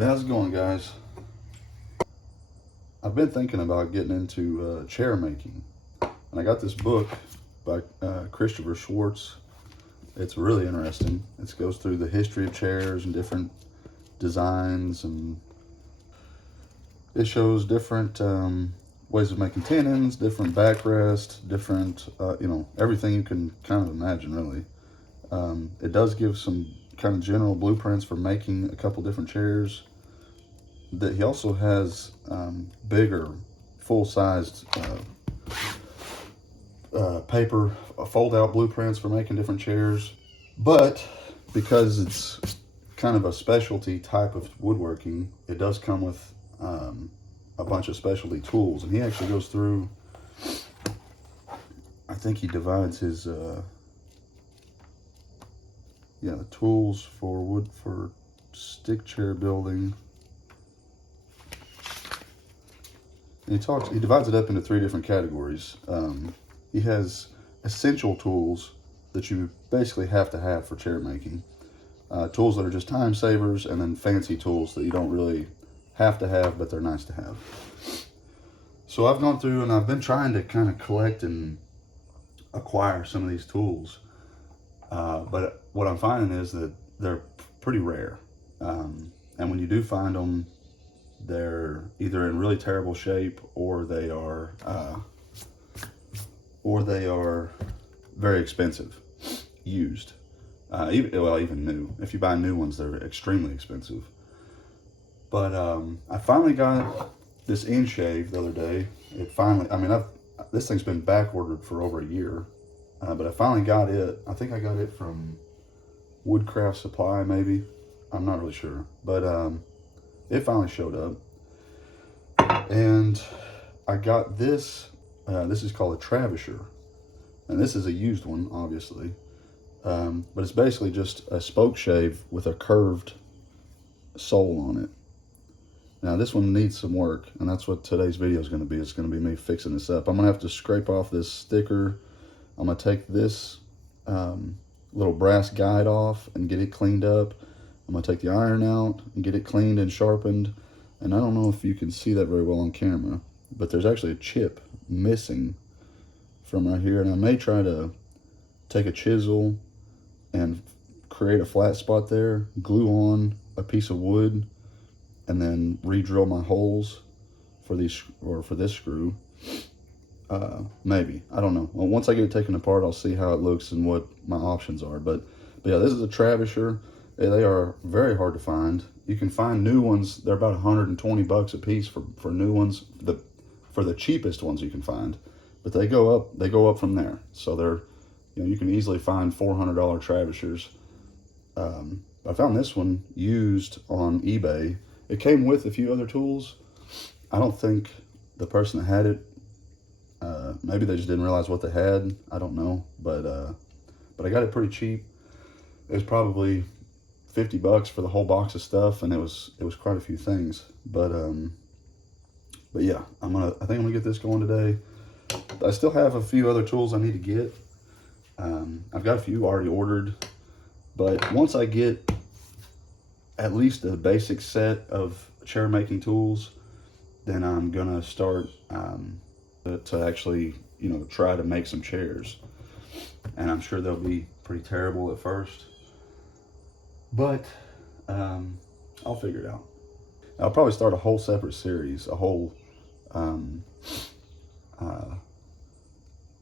Alright, how's it going, guys? I've been thinking about getting into chair making, and I got this book by Christopher Schwartz. It's really interesting. It goes through the history of chairs and different designs, and it shows different ways of making tenons, different backrest, different, everything you can kind of imagine, really. It does give some kind of general blueprints for making a couple different chairs. That he also has bigger, full-sized paper fold-out blueprints for making different chairs. But because it's kind of a specialty type of woodworking, it does come with a bunch of specialty tools. And he actually goes through, I think he divides his, the tools for wood for stick chair building. And he divides it up into 3 different categories. He has essential tools that you basically have to have for chair making. Tools that are just time savers, and then fancy tools that you don't really have to have, but they're nice to have. So I've gone through and I've been trying to kind of collect and acquire some of these tools. But what I'm finding is that they're pretty rare. And when you do find them, they're either in really terrible shape, or they are very expensive used. Even new. If you buy new ones, they're extremely expensive. But I finally got this end shave the other day. This thing's been back ordered for over a year, but I finally got it. I think I got it from Woodcraft Supply, maybe. I'm not really sure, but it finally showed up, and I got this. This is called a Travisher, and this is a used one, obviously, but it's basically just a spoke shave with a curved sole on it. Now this one needs some work, and that's what today's video is going to be. It's going to be me fixing this up. I'm going to have to scrape off this sticker. I'm going to take this little brass guide off and get it cleaned up. I'm going to take the iron out and get it cleaned and sharpened. And I don't know if you can see that very well on camera, but there's actually a chip missing from right here. And I may try to take a chisel and create a flat spot there, glue on a piece of wood, and then re-drill my holes for these, or for this screw. Maybe, I don't know. Well, once I get it taken apart, I'll see how it looks and what my options are. But yeah, this is a Travisher. They are very hard to find. You can find new ones. They're about 120 bucks a piece for new ones. For the cheapest ones you can find, but they go up from there. So they're, you can easily find $400 Travishers. I found this one used on eBay. It came with a few other tools. I don't think the person that had it, maybe they just didn't realize what they had. I don't know, but I got it pretty cheap. It was probably 50 bucks for the whole box of stuff, and it was quite a few things. But yeah, I think I'm gonna get this going today. I still have a few other tools I need to get. I've got a few already ordered, but once I get at least a basic set of chair making tools, then I'm gonna start to actually, try to make some chairs. And I'm sure they'll be pretty terrible at first, but I'll figure it out. I'll probably start a whole separate series, a whole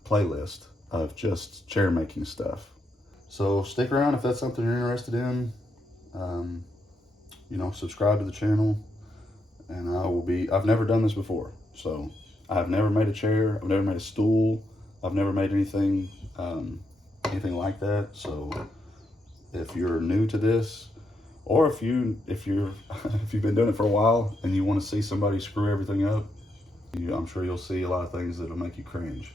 playlist of just chair making stuff. So stick around if that's something you're interested in. Subscribe to the channel, and I've never done this before, so I've never made a chair, I've never made a stool, I've never made anything like that. So if you're new to this, or if you've been doing it for a while and you want to see somebody screw everything up, I'm sure you'll see a lot of things that'll make you cringe.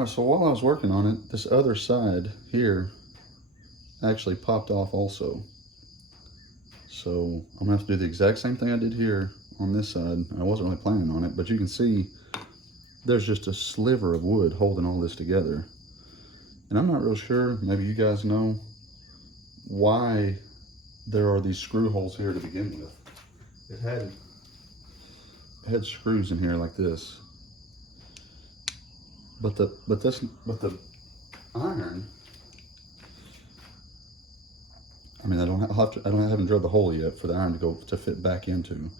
All right, so while I was working on it, this other side here actually popped off also. So I'm gonna have to do the exact same thing I did here on this side. I wasn't really planning on it, but you can see there's just a sliver of wood holding all this together. And I'm not real sure, maybe you guys know, why there are these screw holes here to begin with. It had screws in here like this. But the iron, I mean, I haven't drilled the hole yet for the iron to fit back into,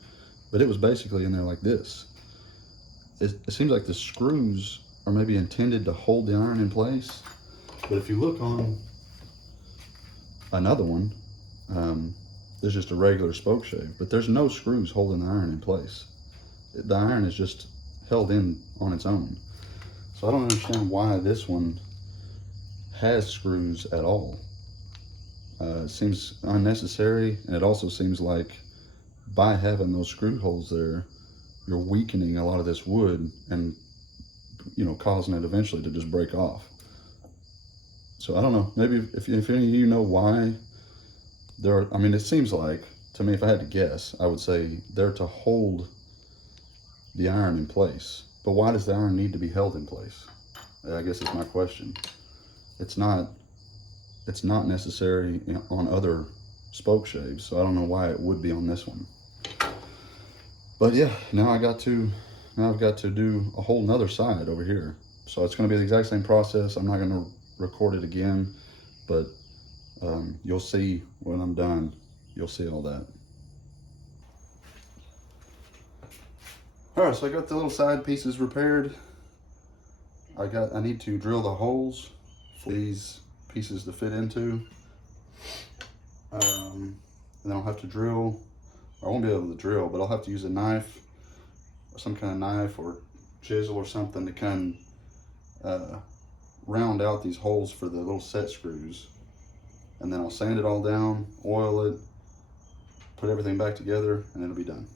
but it was basically in there like this. It seems like the screws are maybe intended to hold the iron in place, but if you look on another one, there's just a regular spoke shave, but there's no screws holding the iron in place. The iron is just held in on its own. So I don't understand why this one has screws at all. It seems unnecessary, and it also seems like by having those screw holes there, you're weakening a lot of this wood and, you know, causing it eventually to just break off. So I don't know, maybe if any of you know why there are, I mean, it seems like, to me, if I had to guess, I would say they're to hold the iron in place. But why does the iron need to be held in place? I guess is my question. It's not necessary on other spoke shaves, so I don't know why it would be on this one. But yeah, now I've got to do a whole nother side over here. So it's going to be the exact same process. I'm not going to record it again, but you'll see when I'm done. You'll see all that. All right, so I got the little side pieces repaired. I need to drill the holes for these pieces to fit into. And then I'll have to drill. I won't be able to drill, but I'll have to use a knife, or some kind of knife or chisel or something to kind of round out these holes for the little set screws. And then I'll sand it all down, oil it, put everything back together, and it'll be done.